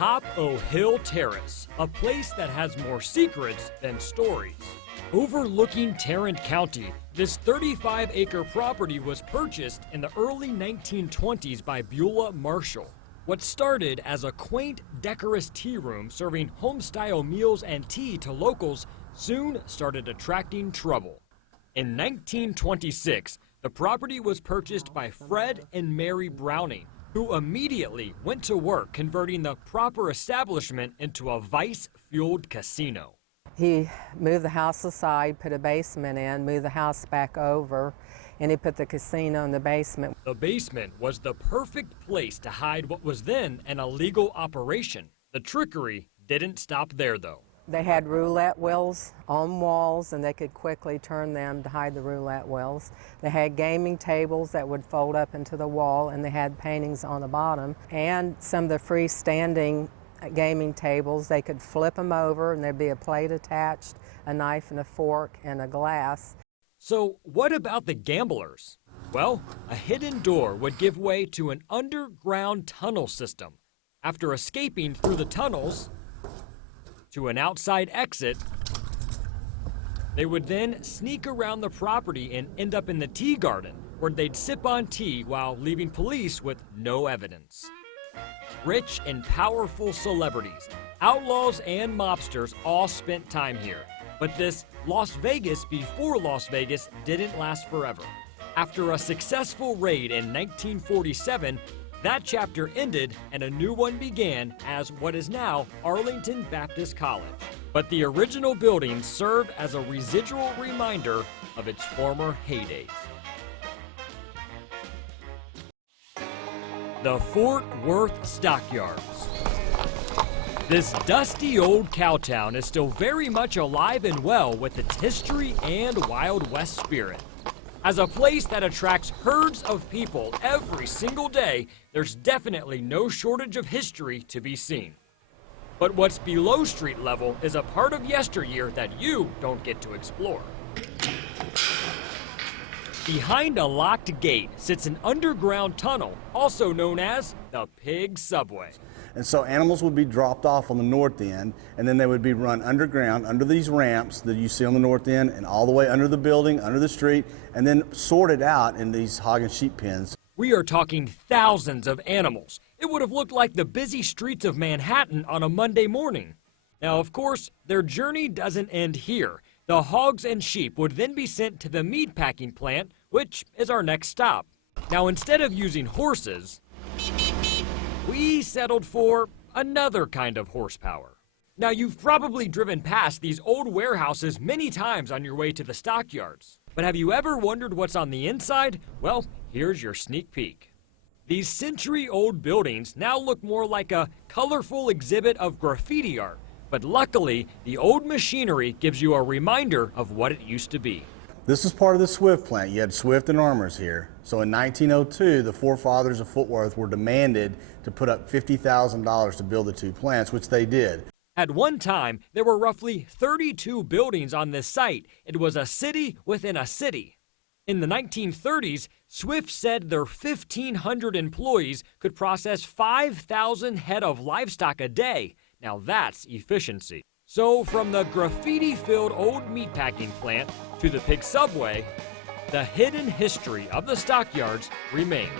Top o' Hill Terrace, a place that has more secrets than stories. Overlooking Tarrant County, this 35-acre property was purchased in the early 1920s by Beulah Marshall. What started as a quaint, decorous tea room serving home-style meals and tea to locals soon started attracting trouble. In 1926, the property was purchased by Fred and Mary Browning, who immediately went to work converting the proper establishment into a vice-fueled casino. He moved the house aside, put a basement in, moved the house back over, and he put the casino in the basement. The basement was the perfect place to hide what was then an illegal operation. The trickery didn't stop there, though. They had roulette wheels on walls, and they could quickly turn them to hide the roulette wheels. They had gaming tables that would fold up into the wall, and they had paintings on the bottom. And some of the freestanding gaming tables, they could flip them over, and there'd be a plate attached, a knife and a fork, and a glass. So what about the gamblers? Well, a hidden door would give way to an underground tunnel system. After escaping through the tunnels to an outside exit, they would then sneak around the property and end up in the tea garden, where they'd sip on tea while leaving police with no evidence. Rich and powerful celebrities, outlaws and mobsters all spent time here. But this Las Vegas before Las Vegas didn't last forever. After a successful raid in 1947, that chapter ended and a new one began as what is now Arlington Baptist College. But the original building served as a residual reminder of its former heydays. The Fort Worth Stockyards. This dusty old cowtown is still very much alive and well with its history and Wild West spirit. As a place that attracts herds of people every single day, there's definitely no shortage of history to be seen. But what's below street level is a part of yesteryear that you don't get to explore. Behind a locked gate sits an underground tunnel, also known as the Pig Subway. And so animals would be dropped off on the north end, and then they would be run underground under these ramps that you see on the north end and all the way under the building, under the street, and then sorted out in these hog and sheep pens. We are talking thousands of animals. It would have looked like the busy streets of Manhattan on a Monday morning. Now, of course, their journey doesn't end here. The hogs and sheep would then be sent to the meatpacking plant, which is our next stop. Now, instead of using horses, we settled for another kind of horsepower. Now, you've probably driven past these old warehouses many times on your way to the stockyards. But have you ever wondered what's on the inside? Well, here's your sneak peek. These century-old buildings now look more like a colorful exhibit of graffiti art. But luckily, the old machinery gives you a reminder of what it used to be. This is part of the Swift plant. You had Swift and Armours here. So in 1902, the forefathers of Fort Worth were demanded to put up $50,000 to build the two plants, which they did. At one time, there were roughly 32 buildings on this site. It was a city within a city. In the 1930s, Swift said their 1,500 employees could process 5,000 head of livestock a day. Now that's efficiency. So from the graffiti-filled old meatpacking plant to the Pig Subway, the hidden history of the stockyards remains.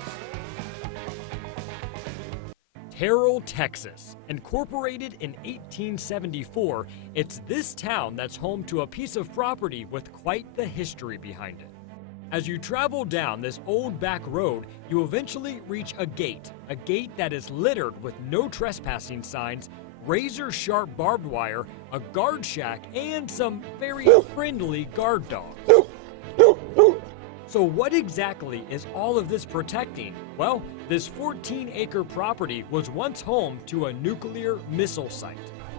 Terrace, Texas. Incorporated in 1874, it's this town that's home to a piece of property with quite the history behind it. As you travel down this old back road, you eventually reach a gate that is littered with no trespassing signs, razor-sharp barbed wire, a guard shack, and some very friendly guard dogs. So what exactly is all of this protecting? Well, this 14-acre property was once home to a nuclear missile site.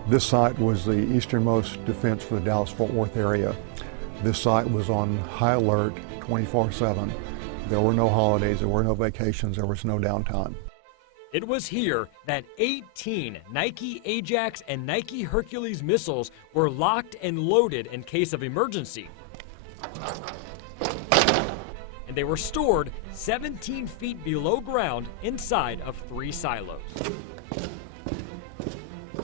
This site was the easternmost defense for the Dallas-Fort Worth area. This site was on high alert 24/7. There were no holidays, there were no vacations, there was no downtime. It was here that 18 Nike Ajax and Nike Hercules missiles were locked and loaded in case of emergency. And they were stored 17 feet below ground inside of 3 silos.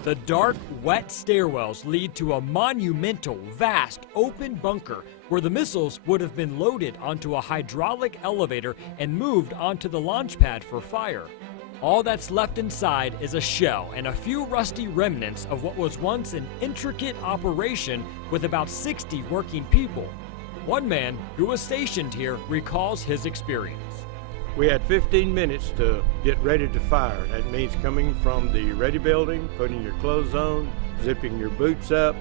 The dark, wet stairwells lead to a monumental, vast, open bunker where the missiles would have been loaded onto a hydraulic elevator and moved onto the launch pad for fire. All that's left inside is a shell and a few rusty remnants of what was once an intricate operation with about 60 working people. One man who was stationed here recalls his experience. We had 15 minutes to get ready to fire. That means coming from the ready building, putting your clothes on, zipping your boots up,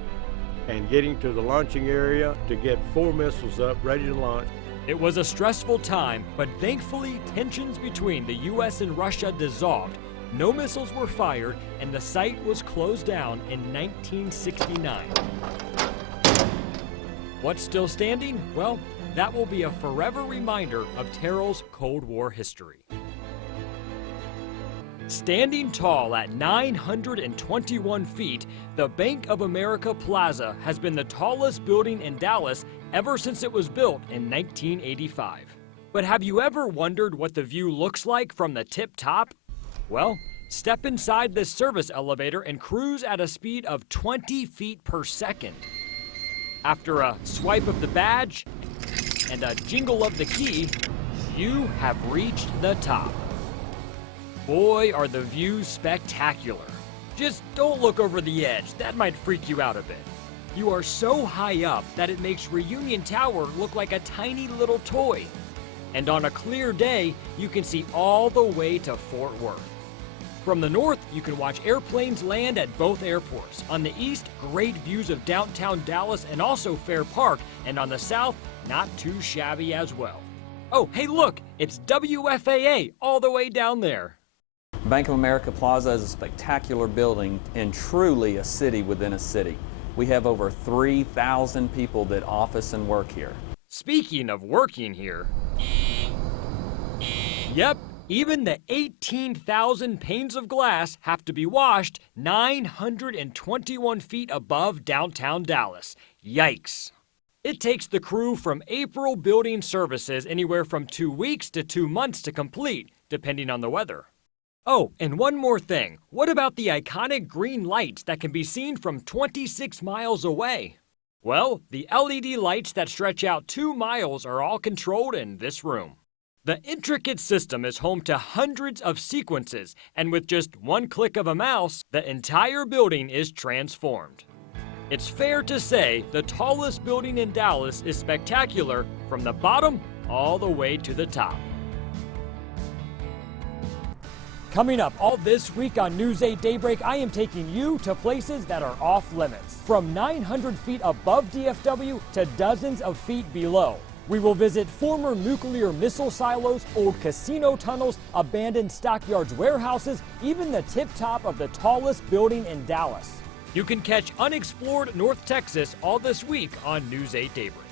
and getting to the launching area to get 4 missiles up, ready to launch. It was a stressful time, but thankfully tensions between the US and Russia dissolved. No missiles were fired, and the site was closed down in 1969. What's still standing? Well, that will be a forever reminder of Terrell's Cold War history. Standing tall at 921 feet, the Bank of America Plaza has been the tallest building in Dallas ever since it was built in 1985. But have you ever wondered what the view looks like from the tip top? Well, step inside this service elevator and cruise at a speed of 20 feet per second. After a swipe of the badge and a jingle of the key, you have reached the top. Boy, are the views spectacular. Just don't look over the edge, that might freak you out a bit. You are so high up that it makes Reunion Tower look like a tiny little toy. And on a clear day, you can see all the way to Fort Worth. From the north, you can watch airplanes land at both airports. On the east, great views of downtown Dallas and also Fair Park. And on the south, not too shabby as well. Oh, hey look, it's WFAA all the way down there. Bank of America Plaza is a spectacular building and truly a city within a city. We have over 3,000 people that office and work here. Speaking of working here, yep, even the 18,000 panes of glass have to be washed 921 feet above downtown Dallas. Yikes. It takes the crew from April building services anywhere from 2 weeks to 2 months to complete, depending on the weather. Oh, and one more thing. What about the iconic green lights that can be seen from 26 miles away? Well, the LED lights that stretch out 2 miles are all controlled in this room. The intricate system is home to hundreds of sequences, and with just one click of a mouse, the entire building is transformed. It's fair to say the tallest building in Dallas is spectacular from the bottom all the way to the top. Coming up all this week on News 8 Daybreak, I am taking you to places that are off limits. From 900 feet above DFW to dozens of feet below. We will visit former nuclear missile silos, old casino tunnels, abandoned Stockyards warehouses, even the tip top of the tallest building in Dallas. You can catch Unexplored North Texas all this week on News 8 Daybreak.